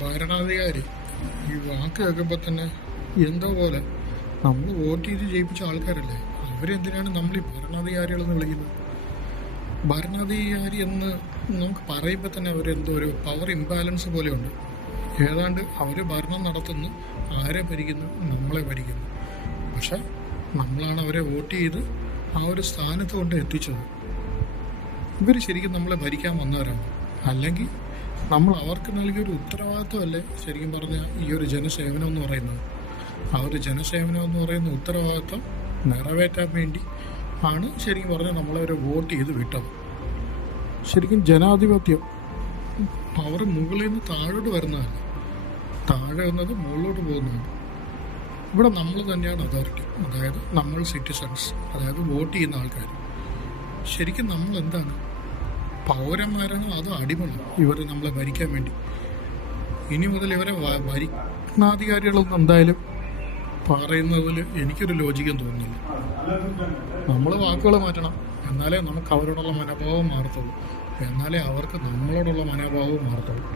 ഭരണാധികാരി ഈ വാക്ക് കേൾക്കുമ്പോൾ തന്നെ എന്തോ പോലെ. നമ്മൾ വോട്ട് ചെയ്ത് ജയിപ്പിച്ച ആൾക്കാരല്ലേ, അവരെന്തിനാണ് നമ്മൾ ഈ ഭരണാധികാരികളെന്ന് വിളിക്കുന്നത്? ഭരണാധികാരി എന്ന് നമുക്ക് പറയുമ്പോൾ തന്നെ അവരെന്തോ ഒരു പവർ ഇംബാലൻസ് പോലെയുണ്ട്. ഏതാണ്ട് അവർ ഭരണം നടത്തുന്നു, ആരെ ഭരിക്കുന്നു? നമ്മളെ ഭരിക്കുന്നു. പക്ഷെ നമ്മളാണ് അവരെ വോട്ട് ചെയ്ത് ആ ഒരു സ്ഥാനത്ത് കൊണ്ട് എത്തിച്ചത്. ഇവർ ശരിക്കും നമ്മളെ ഭരിക്കാൻ വന്നവരാണ്. അല്ലെങ്കിൽ നമ്മൾ അവർക്ക് നൽകിയൊരു ഉത്തരവാദിത്വമല്ലേ ശരിക്കും പറഞ്ഞാൽ ഈ ഒരു ജനസേവനം എന്ന് പറയുന്നത്. ആ ഒരു ജനസേവനം എന്ന് പറയുന്ന ഉത്തരവാദിത്വം നിറവേറ്റാൻ വേണ്ടി ആണ് ശരിക്കും പറഞ്ഞാൽ നമ്മളവരെ വോട്ട് ചെയ്ത് വിട്ടത്. ശരിക്കും ജനാധിപത്യം അവർ മുകളിൽ നിന്ന് താഴോട്ട് വരുന്നതല്ല, താഴെ വന്നത് മുകളിലോട്ട് പോകുന്നതാണ്. ഇവിടെ നമ്മൾ തന്നെയാണ് അതോറിറ്റി, അതായത് നമ്മൾ സിറ്റിസൺസ്, അതായത് വോട്ട് ചെയ്യുന്ന ആൾക്കാർ. ശരിക്കും നമ്മൾ എന്താണ്, പൗരന്മാരാണ് അതോ അടിമകളാണ് ഇവർ നമ്മളെ ഭരിക്കാൻ വേണ്ടി? ഇനി മുതൽ ഇവരെ ഭരണാധികാരികളൊന്നും എന്തായാലും പറയുന്നതിൽ എനിക്കൊരു ലോജിക്കും തോന്നുന്നില്ല. നമ്മൾ വാക്കുകൾ മാറ്റണം, എന്നാലേ നമുക്ക് അവരോടുള്ള മനോഭാവം മാറത്തുള്ളൂ, എന്നാലേ അവർക്ക് നമ്മളോടുള്ള മനോഭാവവും മാറത്തുള്ളൂ.